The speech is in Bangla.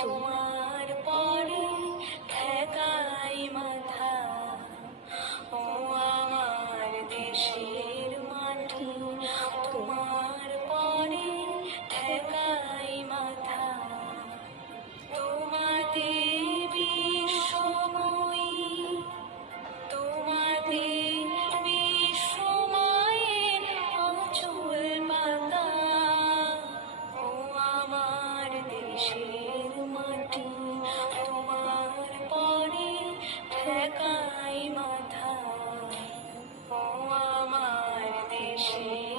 তোমার পরে ঠেকাই মাথা। ও আমার দেশের মাটি, তোমার পরে ঠেকাই মাথা। তোমাতে বিশ্বময়ী, তোমাতে বিশ্বময়ের অচল পাতা। ও আমার দেশের মাটি, তোমার পরে ঠেকাই মাথা। ও আমার দেশের